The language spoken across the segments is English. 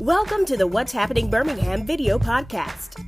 Welcome to the What's Happening Birmingham video podcast.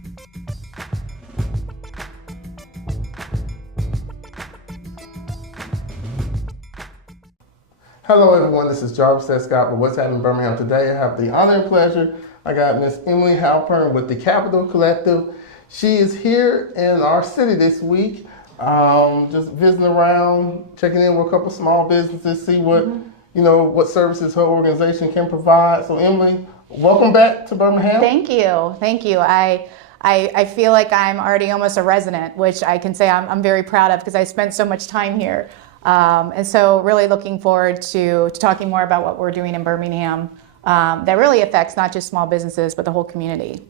Hello everyone, this is Jarvis Scott with What's Happening Birmingham. Today I have the honor and pleasure. I got Miss Emily Halpern with the Capital Collective. She is here in our city this week, just visiting around, checking in with a couple small businesses, see what what services her organization can provide. So Emily, welcome back to Birmingham. Thank you. I feel like I'm already almost a resident, which I can say I'm very proud of because I spent so much time here. And so really looking forward to talking more about what we're doing in Birmingham that really affects not just small businesses, but the whole community.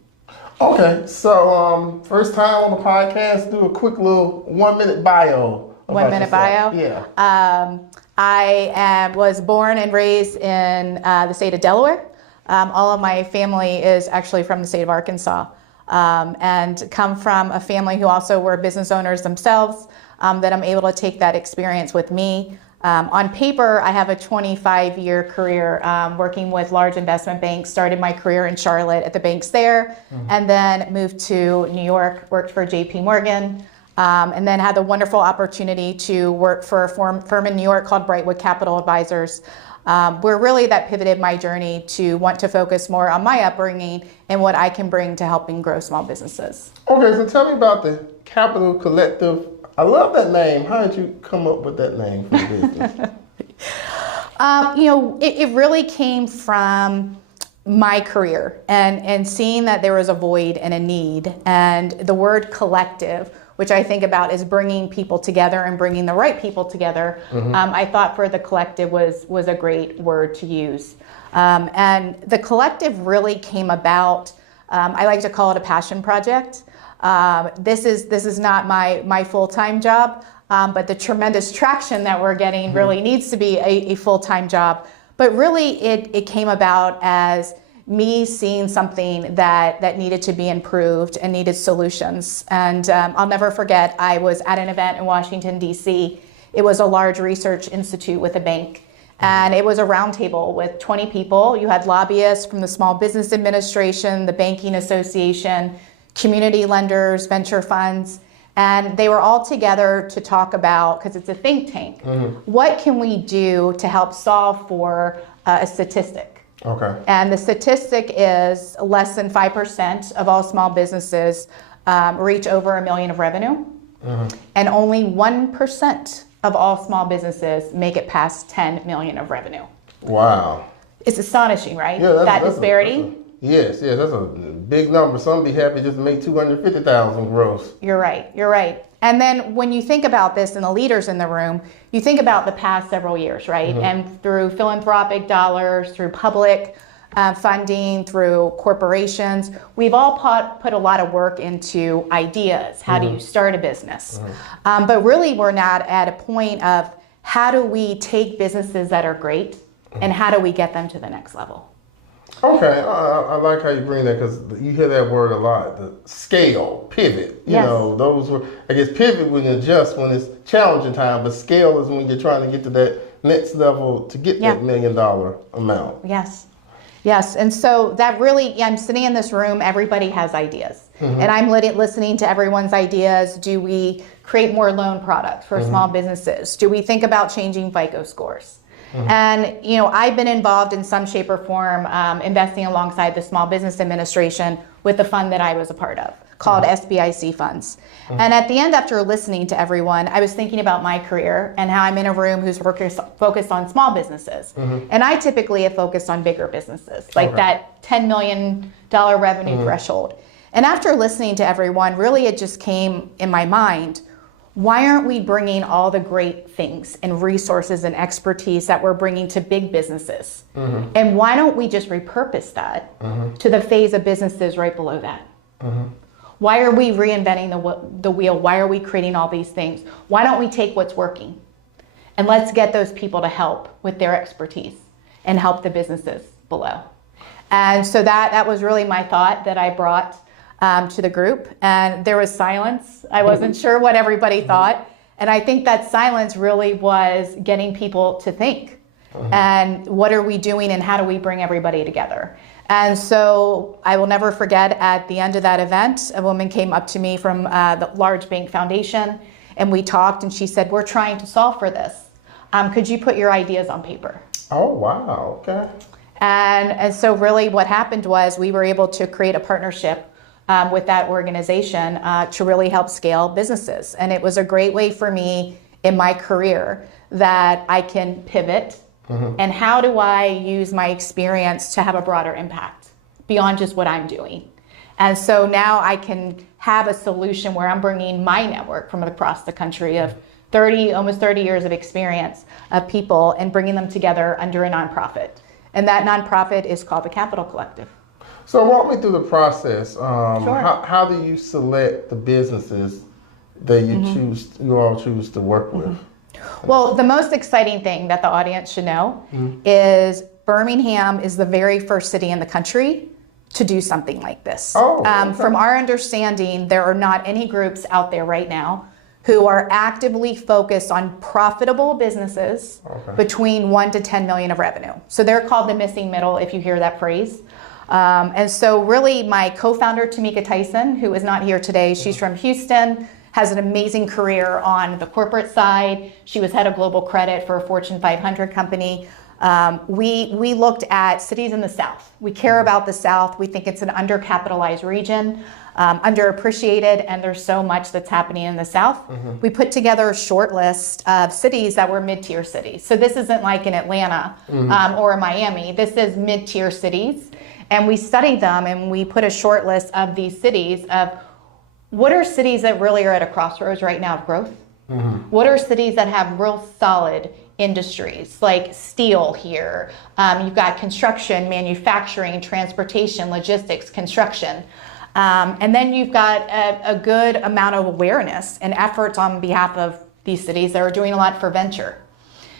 Okay, so first time on the podcast, do a quick little 1 minute bio. 1 minute bio? Yeah. I was born and raised in the state of Delaware. All of my family is actually from the state of Arkansas and come from a family who also were business owners themselves, that I'm able to take that experience with me. On paper, I have a 25-year career working with large investment banks. Started my career in Charlotte at the banks there, and then moved to New York, worked for JP Morgan, and then had the wonderful opportunity to work for a firm in New York called Brightwood Capital Advisors, where really that pivoted my journey to want to focus more on my upbringing and what I can bring to helping grow small businesses. Okay, so tell me about the Capital Collective. I love that name. How did you come up with that name for the business? It really came from my career and seeing that there was a void and a need, and the word collective, which I think about is bringing people together and bringing the right people together. I thought for the collective was a great word to use. And the collective really came about, I like to call it a passion project. This is not my full-time job, but the tremendous traction that we're getting really needs to be a full-time job. But really it came about as me seeing something that needed to be improved and needed solutions. And I'll never forget, I was at an event in Washington, D.C. It was a large research institute with a bank. And it was a roundtable with 20 people. You had lobbyists from the Small Business Administration, the Banking Association, community lenders, venture funds, and they were all together to talk about, because it's a think tank, what can we do to help solve for a statistic? Okay. And the statistic is less than 5% of all small businesses reach over $1 million of revenue, and only 1% of all small businesses make it past 10 million of revenue. Wow. It's astonishing, right? Yeah, that disparity. Yes, that's a big number. Some be happy just to make 250,000 gross. You're right. And then when you think about this and the leaders in the room, you think about the past several years, right? And through philanthropic dollars, through public funding, through corporations, we've all put a lot of work into ideas. How do you start a business? But really we're not at a point of how do we take businesses that are great and how do we get them to the next level? Okay, I like how you bring that, because you hear that word a lot, the scale, pivot. You know, those were, I guess pivot when you adjust when it's challenging time, but scale is when you're trying to get to that next level to get that $1 million amount. Yes, and so that really, I'm sitting in this room, everybody has ideas. And I'm listening to everyone's ideas. Do we create more loan products for small businesses? Do we think about changing FICO scores? And, I've been involved in some shape or form investing alongside the Small Business Administration with the fund that I was a part of, called SBIC funds. And at the end, after listening to everyone, I was thinking about my career and how I'm in a room who's focused on small businesses. And I typically have focused on bigger businesses, like that $10 million revenue threshold. And after listening to everyone, really it just came in my mind, why aren't we bringing all the great things and resources and expertise that we're bringing to big businesses? And why don't we just repurpose that to the phase of businesses right below that? Why are we reinventing the wheel? Why are we creating all these things? Why don't we take what's working and let's get those people to help with their expertise and help the businesses below? And so that was really my thought that I brought to the group, and there was silence. I wasn't sure what everybody thought, and I think that silence really was getting people to think And what are we doing and how do we bring everybody together? And so I will never forget, at the end of that event, a woman came up to me from the large bank foundation, and we talked, and she said, we're trying to solve for this. Could you put your ideas on paper? Oh, wow, okay. And so really what happened was we were able to create a partnership with that organization to really help scale businesses. And it was a great way for me in my career that I can pivot. And how do I use my experience to have a broader impact beyond just what I'm doing? And so now I can have a solution where I'm bringing my network from across the country of almost 30 years of experience of people and bringing them together under a nonprofit. And that nonprofit is called the Capital Collective. So walk me through the process. Sure. How do you select the businesses that you all choose to work with? Well, the most exciting thing that the audience should know is Birmingham is the very first city in the country to do something like this. Oh, okay. From our understanding, there are not any groups out there right now who are actively focused on profitable businesses between 1 to 10 million of revenue. So they're called the missing middle, if you hear that phrase. And so really my co-founder, Tamika Tyson, who is not here today, she's from Houston, has an amazing career on the corporate side. She was head of global credit for a Fortune 500 company. We looked at cities in the South. We care about the South. We think it's an undercapitalized region, underappreciated, and there's so much that's happening in the South. We put together a short list of cities that were mid-tier cities. So this isn't like in Atlanta or Miami. This is mid-tier cities. And we studied them and we put a short list of these cities of what are cities that really are at a crossroads right now of growth? What are cities that have real solid industries like steel here? You've got construction, manufacturing, transportation, logistics, construction. And then you've got a good amount of awareness and efforts on behalf of these cities that are doing a lot for venture.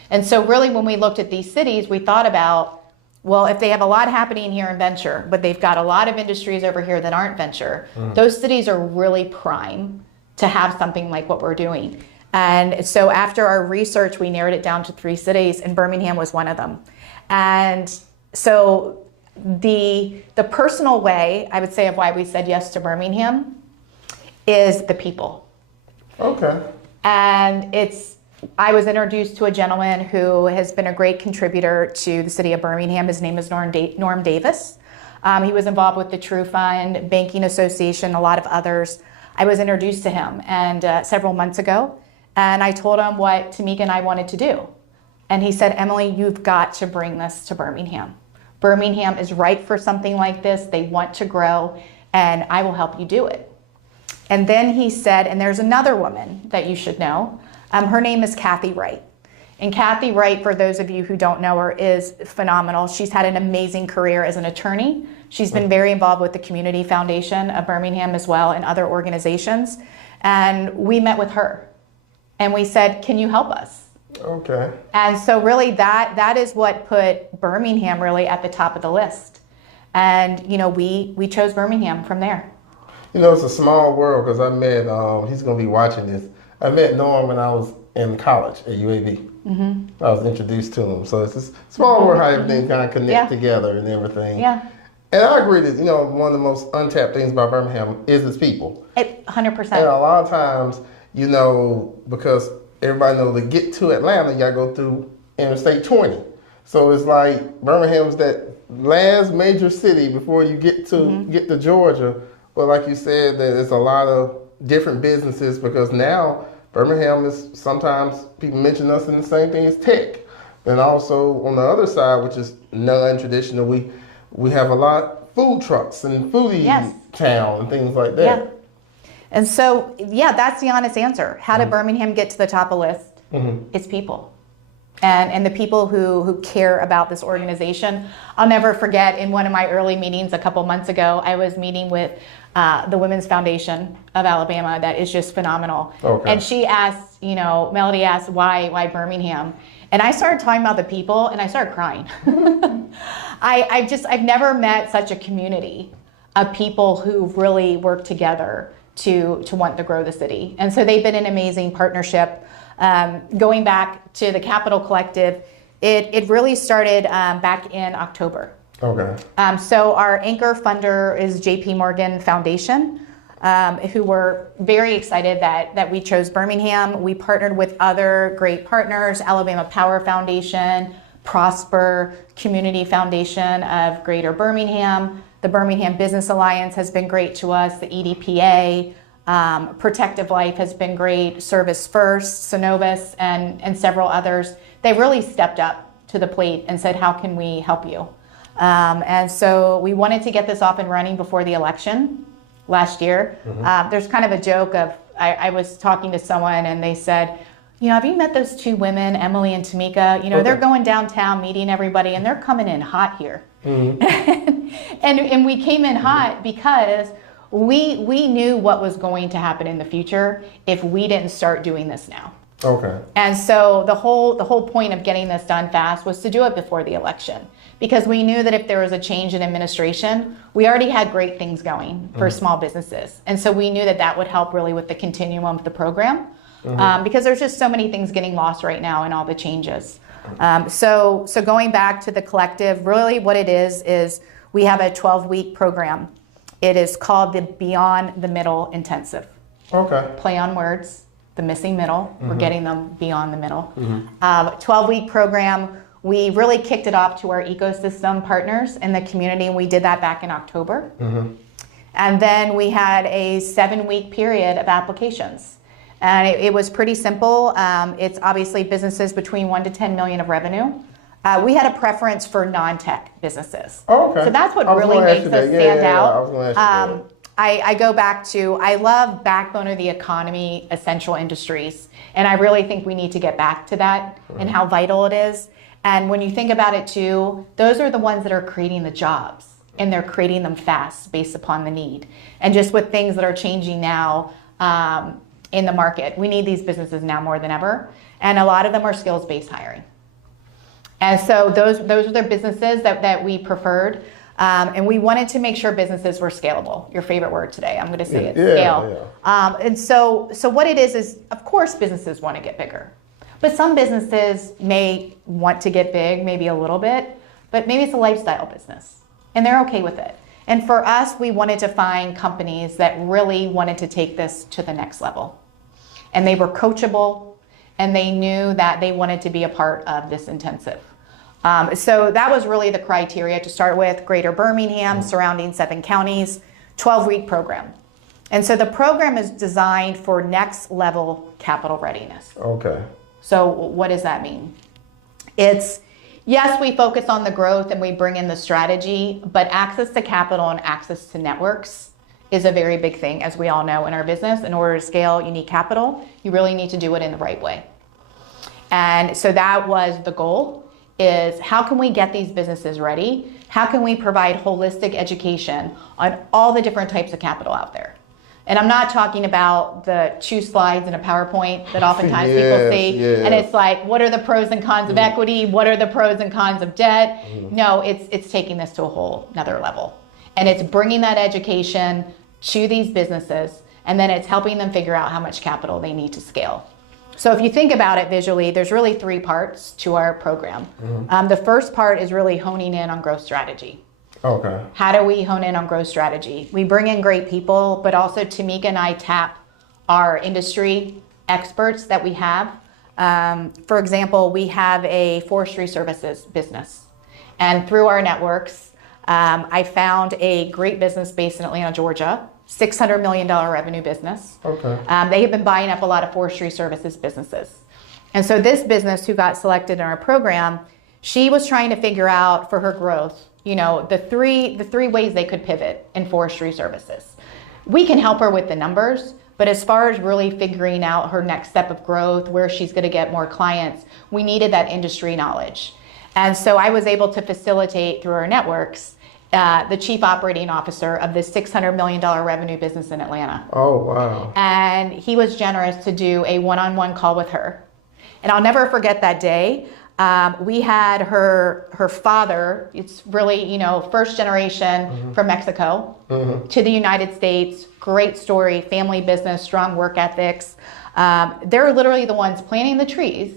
And so really when we looked at these cities, we thought about, well, if they have a lot happening here in venture, but they've got a lot of industries over here that aren't venture, those cities are really prime to have something like what we're doing. And so after our research, we narrowed it down to 3 cities, and Birmingham was one of them. And so the personal way, I would say, of why we said yes to Birmingham is the people. Okay. And I was introduced to a gentleman who has been a great contributor to the city of Birmingham. His name is Norm Davis. He was involved with the True Fund, Banking Association, a lot of others. I was introduced to him several months ago, and I told him what Tamika and I wanted to do. And he said, Emily, you've got to bring this to Birmingham. Birmingham is ripe for something like this. They want to grow, and I will help you do it. And then he said, and there's another woman that you should know. Her name is Kathy Wright. And Kathy Wright, for those of you who don't know her, is phenomenal. She's had an amazing career as an attorney. She's been very involved with the Community Foundation of Birmingham as well and other organizations. And we met with her and we said, can you help us? Okay. And so really that is what put Birmingham really at the top of the list. And, we chose Birmingham from there. It's a small world because I met, he's going to be watching this. I met Norm when I was in college at UAB. I was introduced to him. So it's a small world how everything kind of connect together and everything. Yeah. And I agree that, one of the most untapped things about Birmingham is its people. 100%. And a lot of times, because everybody knows to get to Atlanta, you got to go through Interstate 20. So it's like Birmingham's that last major city before you get to Georgia. But like you said, that there's a lot of different businesses because now Birmingham is sometimes people mention us in the same thing as tech. And also on the other side, which is non-traditional, we have a lot of food trucks and foodie town and things like that. Yeah. And so, that's the honest answer. How did Birmingham get to the top of the list? It's people. And the people who care about this organization. I'll never forget in one of my early meetings a couple months ago, I was meeting with the Women's Foundation of Alabama that is just phenomenal. Okay. And she asked, Melody asked, why Birmingham? And I started talking about the people and I started crying. I've never met such a community of people who really work together to want to grow the city. And so they've been an amazing partnership. Going back to the Capital Collective, It really started back in October. Okay. So our anchor funder is JP Morgan Foundation, who were very excited that we chose Birmingham. We partnered with other great partners, Alabama Power Foundation, Prosper, Community Foundation of Greater Birmingham. The Birmingham Business Alliance has been great to us, the EDPA, Protective Life has been great, Service First, Synovus, and several others. They really stepped up to the plate and said, how can we help you? And so we wanted to get this off and running before the election last year. There's kind of a joke of, I was talking to someone and they said, have you met those two women, Emily and Tamika? They're going downtown meeting everybody and they're coming in hot here. and we came in hot because we knew what was going to happen in the future if we didn't start doing this now. Okay. And so the whole point of getting this done fast was to do it before the election, because we knew that if there was a change in administration, we already had great things going for small businesses. And so we knew that would help really with the continuum of the program, because there's just so many things getting lost right now in all the changes. So going back to the collective, really what it is we have a 12-week program. It is called the Beyond the Middle Intensive. Okay. Play on words. The missing middle, we're getting them beyond the middle. 12-week program, we really kicked it off to our ecosystem partners in the community, and we did that back in October. And then we had a 7-week period of applications. And it was pretty simple. It's obviously businesses between 1 to 10 million of revenue. We had a preference for non-tech businesses. Oh, okay. So that's what really makes us stand out. I was going to ask you that. I go back to, I love backbone of the economy, essential industries. And I really think we need to get back to that and how vital it is. And when you think about it too, those are the ones that are creating the jobs, and they're creating them fast based upon the need. And just with things that are changing now in the market, we need these businesses now more than ever. And a lot of them are skills-based hiring. And so those are the businesses that we preferred. And we wanted to make sure businesses were scalable. Your favorite word today, I'm going to say it, scale. Yeah. And so what it is of course businesses want to get bigger. But some businesses may want to get big, maybe a little bit, but maybe it's a lifestyle business and they're okay with it. And for us, we wanted to find companies that really wanted to take this to the next level. And they were coachable, and they knew that they wanted to be a part of this intensive. So that was really the criteria to start with. Greater Birmingham, surrounding 7 counties, 12-week program. And so the program is designed for next level capital readiness. Okay. So what does that mean? It's, yes, we focus on the growth and we bring in the strategy, but access to capital and access to networks is a very big thing, as we all know in our business. In order to scale, you need capital. You really need to do it in the right way. And so that was the goal, is how can we get these businesses ready? How can we provide holistic education on all the different types of capital out there? And I'm not talking about the 2 slides in a PowerPoint that oftentimes people see, and it's like, what are the pros and cons of equity? What are the pros and cons of debt? No, it's taking this to a whole another level. And it's bringing that education to these businesses, and then it's helping them figure out how much capital they need to scale. So if you think about it visually, there's really 3 parts to our program. The first part is really honing in on growth strategy. Okay. How do we hone in on growth strategy? We bring in great people, but also Tamika and I tap our industry experts that we have. For example, we have a forestry services business. And through our networks, I found a great business based in Atlanta, Georgia, $600 million revenue business. Okay. They have been buying up a lot of forestry services businesses. And so this business who got selected in our program, she was trying to figure out for her growth, the three ways they could pivot in forestry services. We can help her with the numbers, but as far as really figuring out her next step of growth, where she's going to get more clients, we needed that industry knowledge. And so I was able to facilitate through our networks the chief operating officer of this $600 million revenue business in Atlanta. Oh, wow. And he was generous to do a one-on-one call with her. And I'll never forget that day. We had her father, it's really, first generation from Mexico to the United States, great story, family business, strong work ethics. They're literally the ones planting the trees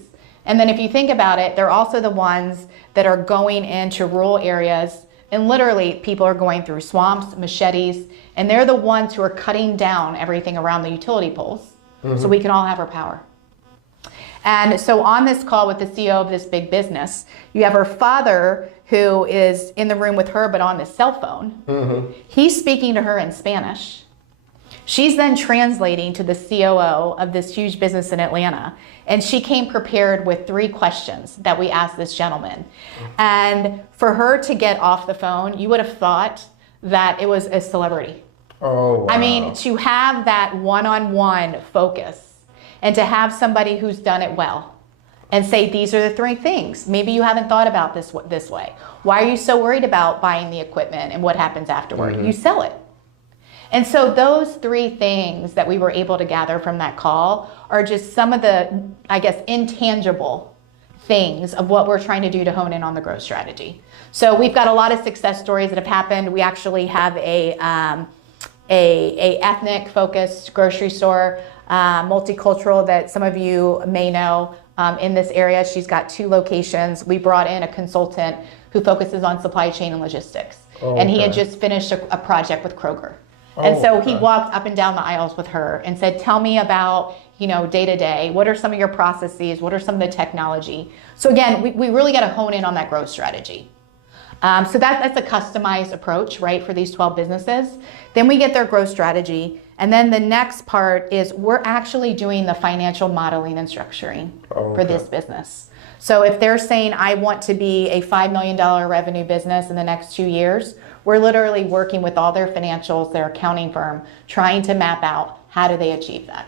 And then if you think about it, they're also the ones that are going into rural areas, and literally people are going through swamps, machetes, and they're the ones who are cutting down everything around the utility poles so we can all have our power. And so on this call with the CEO of this big business, you have her father who is in the room with her but on the cell phone. He's speaking to her in Spanish. She's then translating to the COO of this huge business in Atlanta. And she came prepared with 3 questions that we asked this gentleman. And for her to get off the phone, you would have thought that it was a celebrity. Oh, wow. I mean, to have that one-on-one focus and to have somebody who's done it well and say, these are the 3 things. Maybe you haven't thought about this way. Why are you so worried about buying the equipment and what happens afterward? You sell it. And so those 3 things that we were able to gather from that call are just some of the, I guess, intangible things of what we're trying to do to hone in on the growth strategy. So we've got a lot of success stories that have happened. We actually have a ethnic focused grocery store, multicultural, that some of you may know in this area. She's got 2 locations. We brought in a consultant who focuses on supply chain and logistics. And he had just finished a project with Kroger. And so he walked up and down the aisles with her and said, tell me about, day to day. What are some of your processes? What are some of the technology? So again, we really got to hone in on that growth strategy. So that's a customized approach, right, for these 12 businesses. Then we get their growth strategy. And then the next part is we're actually doing the financial modeling and structuring for this business. So if they're saying, I want to be a $5 million revenue business in the next 2 years, we're literally working with all their financials, their accounting firm, trying to map out how do they achieve that.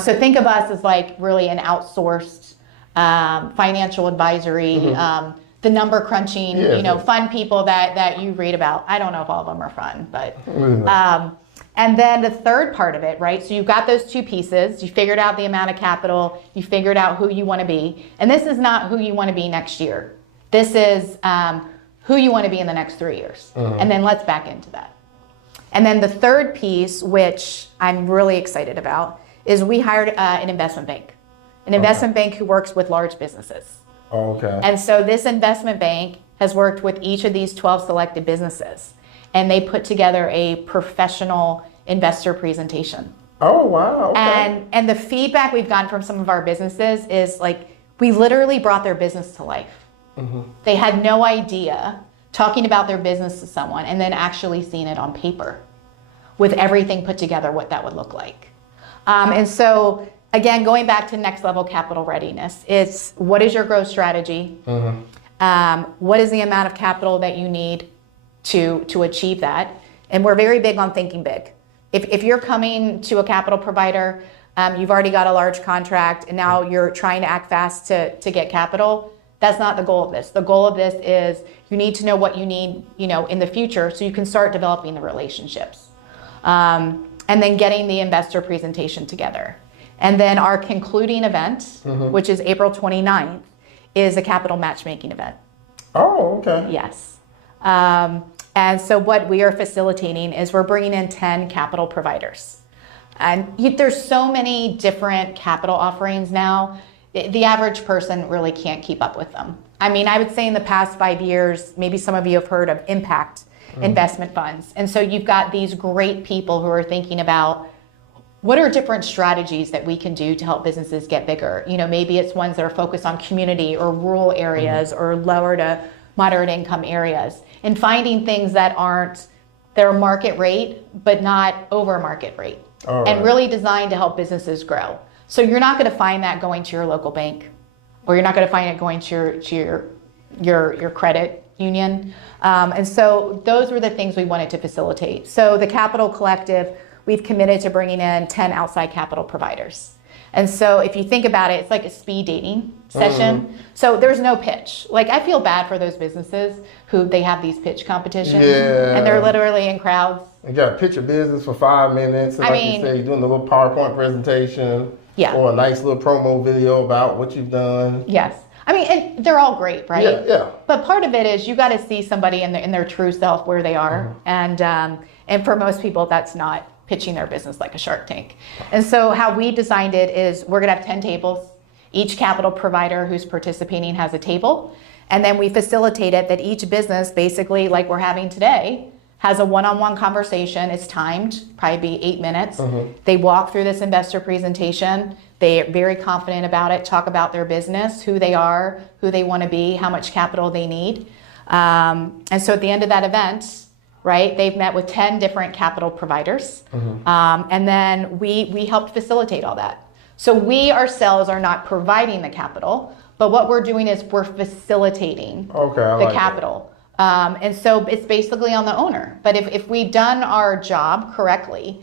So think of us as like really an outsourced financial advisory, the number crunching, fun people that you read about. I don't know if all of them are fun, but and then the third part of it, right? So you've got those 2 pieces. You figured out the amount of capital. You figured out who you want to be. And this is not who you want to be next year. This is who you want to be in the next 3 years. And then let's back into that. And then the third piece, which I'm really excited about, is we hired an investment bank. An investment bank who works with large businesses. And so this investment bank has worked with each of these 12 selected businesses. And they put together a professional investor presentation. Oh, wow. Okay. And the feedback we've gotten from some of our businesses is like, we literally brought their business to life. They had no idea talking about their business to someone and then actually seeing it on paper with everything put together, what that would look like. And so again, going back to next level capital readiness, it's what is your growth strategy? What is the amount of capital that you need to achieve that? And we're very big on thinking big. If you're coming to a capital provider, you've already got a large contract and now you're trying to act fast to get capital, that's not the goal of this. The goal of this is you need to know what you need, in the future so you can start developing the relationships. And then getting the investor presentation together. And then our concluding event, which is April 29th, is a capital matchmaking event. Oh, okay. Yes. And so what we are facilitating is we're bringing in 10 capital providers. And there's so many different capital offerings now. The average person really can't keep up with them. I mean, I would say in the past 5 years, maybe some of you have heard of impact investment funds. And so you've got these great people who are thinking about what are different strategies that we can do to help businesses get bigger. Maybe it's ones that are focused on community or rural areas or lower to moderate income areas, and finding things that are market rate, but not over market rate, and really designed to help businesses grow. So you're not going to find that going to your local bank, or you're not going to find it going to your credit union. And so those were the things we wanted to facilitate. So the Capital Collective, we've committed to bringing in 10 outside capital providers. And so if you think about it, it's like a speed dating session. So there's no pitch. Like, I feel bad for those businesses who they have these pitch competitions and they're literally in crowds. You got to pitch your business for 5 minutes. And you say, you're doing a little PowerPoint presentation or a nice little promo video about what you've done. Yes. And they're all great, right? Yeah. But part of it is you got to see somebody in their true self where they are. And for most people, that's not pitching their business like a Shark Tank. And so how we designed it is we're going to have 10 tables. Each capital provider who's participating has a table. And then we facilitate it that each business, basically like we're having today, has a one-on-one conversation. It's timed, probably be 8 minutes. They walk through this investor presentation. They're very confident about it, talk about their business, who they are, who they want to be, how much capital they need. And so at the end of that event, right, they've met with 10 different capital providers. And then we helped facilitate all that. So we ourselves are not providing the capital, but what we're doing is we're facilitating the capital. And so it's basically on the owner. But if we've done our job correctly,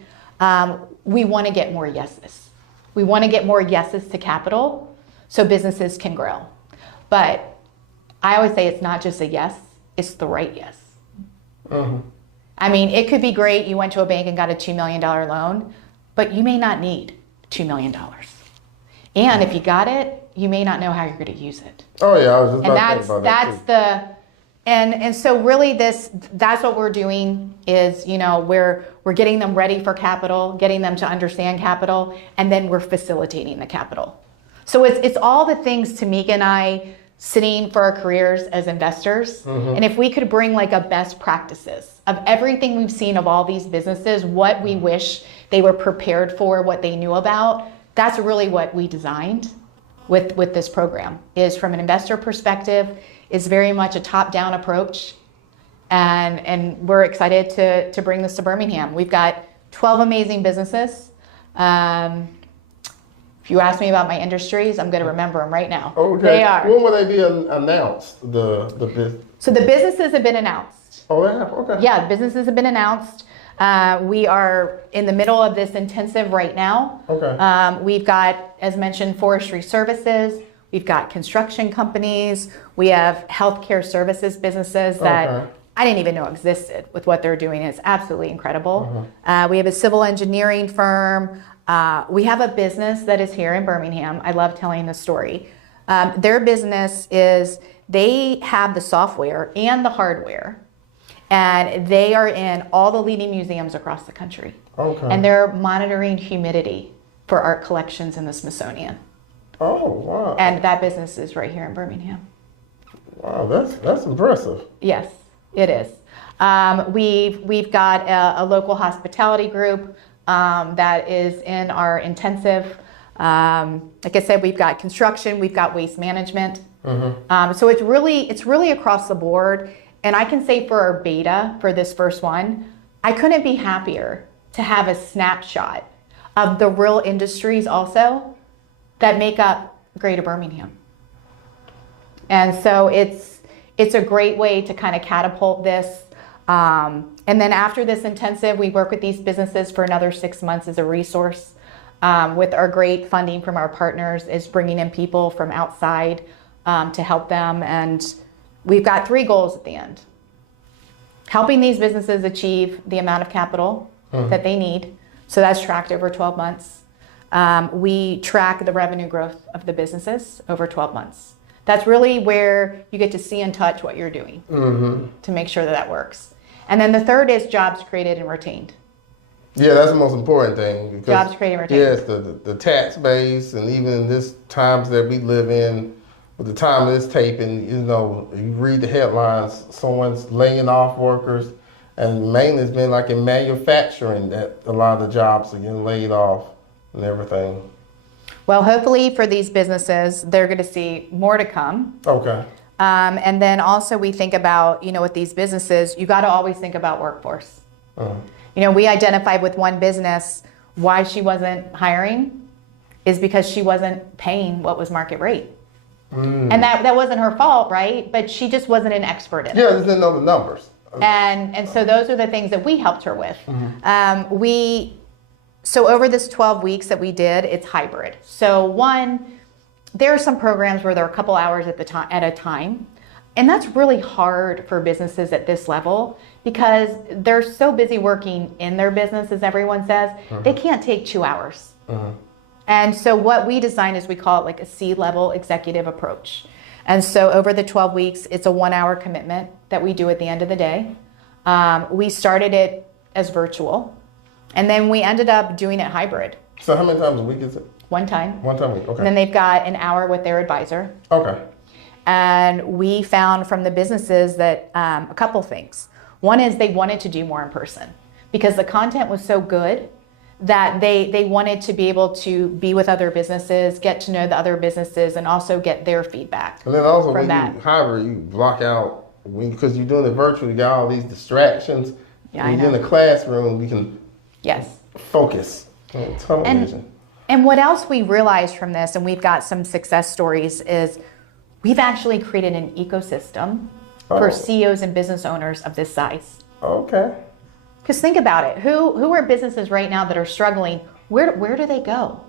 we want to get more yeses. We want to get more yeses to capital so businesses can grow. But I always say it's not just a yes, it's the right yes. I mean, it could be great. You went to a bank and got a $2 million loan, but you may not need $2 million. And if you got it, you may not know how you're going to use it. Oh yeah, I was just about to think about that's that too. And so really that's what we're doing is, you know, we're getting them ready for capital, getting them to understand capital, and then we're facilitating the capital. So it's all the things Tamika and I sitting for our careers as investors. And if we could bring like a best practices of everything we've seen of all these businesses, what we wish they were prepared for, what they knew about, that's really what we designed with this program. Is from an investor perspective, is very much a top-down approach, and we're excited to bring this to Birmingham. We've got 12 amazing businesses. If you ask me about my industries, I'm going to remember them right now. Okay. They are. When will they be announced? The business. So the businesses have been announced. Oh, they have. Okay. Yeah, businesses have been announced. We are in the middle of this intensive right now. Okay. We've got, as mentioned, forestry services. We've got construction companies. We have healthcare services businesses that I didn't even know existed with what they're doing. It's absolutely incredible. We have a civil engineering firm. We have a business that is here in Birmingham. I love telling this story. Their business is they have the software and the hardware, and they are in all the leading museums across the country. Okay. And they're monitoring humidity for art collections in the Smithsonian. Oh, wow. And that business is right here in Birmingham. Wow, that's impressive. Yes, it is. We've got a local hospitality group that is in our intensive. Like I said, we've got construction, we've got waste management. So it's really across the board. And I can say for our beta, for this first one, I couldn't be happier to have a snapshot of the real industries also that make up Greater Birmingham. And so it's a great way to kind of catapult this. And then after this intensive, we work with these businesses for another 6 months as a resource. With our great funding from our partners is bringing in people from outside to help them. And we've got 3 goals at the end. Helping these businesses achieve the amount of capital that they need. So that's tracked over 12 months. We track the revenue growth of the businesses over 12 months. That's really where you get to see and touch what you're doing to make sure that works. And then the third is jobs created and retained. Yeah, that's the most important thing. Because, jobs created and retained. Yes, the tax base, and even in this times that we live in, with the time of this taping, you know, you read the headlines, someone's laying off workers, and mainly it's been like in manufacturing that a lot of the jobs are getting laid off and everything. Well, hopefully for these businesses, they're going to see more to come. Okay. And then also we think about, you know, with these businesses, you got to always think about workforce. You know, we identified with one business why she wasn't hiring is because she wasn't paying what was market rate. And that wasn't her fault, right? But she just wasn't an expert in it. Yeah, just didn't know the numbers. And so those are the things that we helped her with. So over this 12 weeks that we did, it's hybrid. So one, there are some programs where they're a couple hours at a time. And that's really hard for businesses at this level because they're so busy working in their business, as everyone says, they can't take 2 hours. And so what we designed is we call it like a C-level executive approach. And so over the 12 weeks, it's a 1-hour commitment that we do at the end of the day. We started it as virtual, and then we ended up doing it hybrid. So how many times a week is it? one time. One time a week, okay. And then they've got an hour with their advisor. Okay. And we found from the businesses that a couple things. One is they wanted to do more in person because the content was so good that they wanted to be able to be with other businesses, get to know the other businesses, and also get their feedback. And then also from when you hybrid, you block out, because you're doing it virtually, you got all these distractions. Yeah, when you're in the classroom, you can focus. Tunnel vision. And what else we realized from this, and we've got some success stories, is we've actually created an ecosystem for CEOs and business owners of this size. Okay. Because think about it. Who are businesses right now that are struggling? Where do they go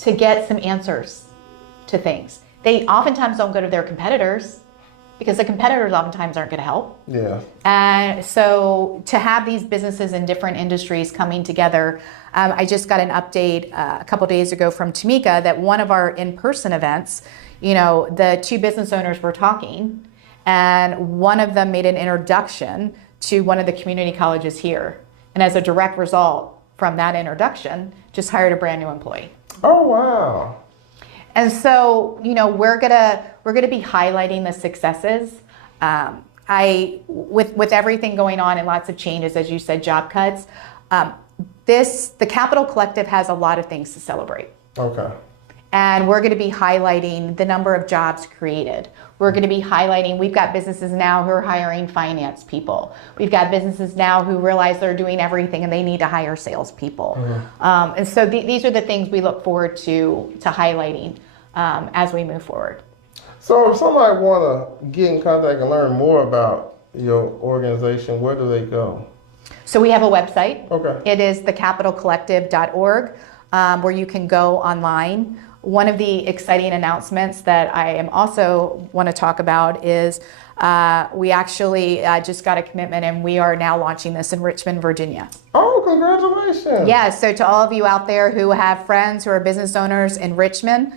to get some answers to things? They oftentimes don't go to their competitors because the competitors oftentimes aren't going to help. Yeah. And so to have these businesses in different industries coming together, I just got an update a couple days ago from Tamika that one of our in-person events, the two business owners were talking, and one of them made an introduction to one of the community colleges here. And as a direct result from that introduction, just hired a brand new employee. Oh, wow. And so, we're gonna be highlighting the successes. With everything going on and lots of changes, as you said, job cuts, the Capital Collective has a lot of things to celebrate. Okay. And we're going to be highlighting the number of jobs created. We're going to be highlighting, we've got businesses now who are hiring finance people. We've got businesses now who realize they're doing everything and they need to hire salespeople. Mm-hmm. And so these are the things we look forward to highlighting as we move forward. So if somebody want to get in contact and learn more about your organization, where do they go? So we have a website. Okay. It is thecapitalcollective.org, where you can go online. One of the exciting announcements that I am also want to talk about is we actually just got a commitment and we are now launching this in Richmond, Virginia. Oh, congratulations. Yeah, so to all of you out there who have friends who are business owners in Richmond,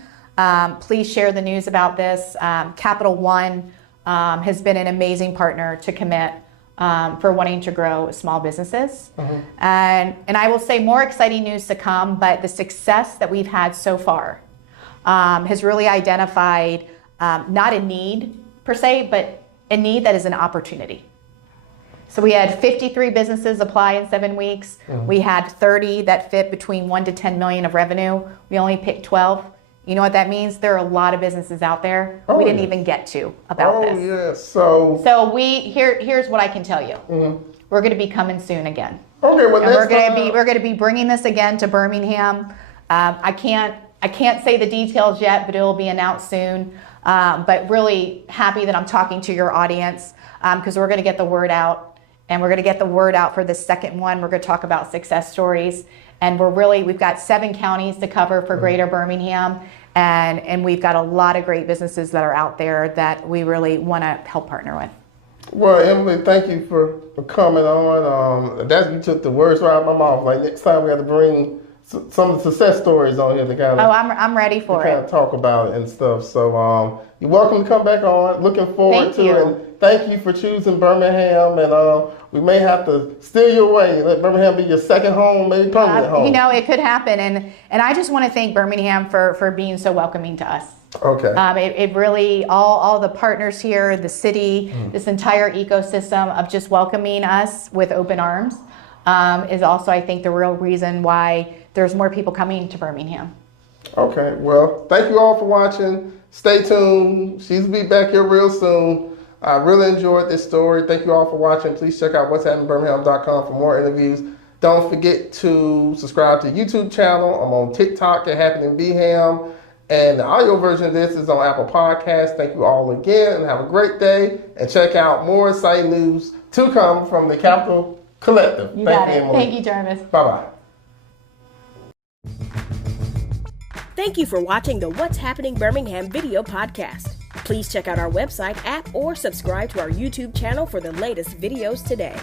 please share the news about this. Capital One has been an amazing partner to commit for wanting to grow small businesses. Mm-hmm. And I will say more exciting news to come, but the success that we've had so far has really identified not a need per se, but a need that is an opportunity. So we had 53 businesses apply in 7 weeks. Mm-hmm. We had 30 that fit between 1 to 10 million of revenue. We only picked 12. You know what that means? There are a lot of businesses out there we didn't even get to about this. Oh, yeah. So here's what I can tell you. Mm-hmm. We're going to be coming soon again. Okay, well, and we're going to be bringing this again to Birmingham. I can't say the details yet, but it will be announced soon. But really happy that I'm talking to your audience because we're going to get the word out, and we're going to get the word out for the second one. We're going to talk about success stories, and we've got 7 counties to cover for Greater Birmingham, and we've got a lot of great businesses that are out there that we really want to help partner with. Well, Emily, thank you for coming on. You took the words right out of my mouth. Like next time we have to bring some of the success stories on here to kind of. Oh, I'm ready for it. Kind of talk about it and stuff. So you're welcome to come back on. Looking forward to it. And thank you for choosing Birmingham. And we may have to steer you away. Let Birmingham be your second home, maybe permanent home. It could happen. And I just want to thank Birmingham for being so welcoming to us. Okay. It really, all the partners here, the city, this entire ecosystem of just welcoming us with open arms is also, I think, the real reason why there's more people coming to Birmingham. Okay. Well, thank you all for watching. Stay tuned. She's be back here real soon. I really enjoyed this story. Thank you all for watching. Please check out what'shappenbirmingham.com for more interviews. Don't forget to subscribe to the YouTube channel. I'm on TikTok at Happening Birmingham. And the audio version of this is on Apple Podcasts. Thank you all again and have a great day. And check out more exciting news to come from the Capital Collective. You got it. Thank you, Jarvis. Bye-bye. Thank you for watching the What's Happening Birmingham video podcast. Please check out our website, app, or subscribe to our YouTube channel for the latest videos today.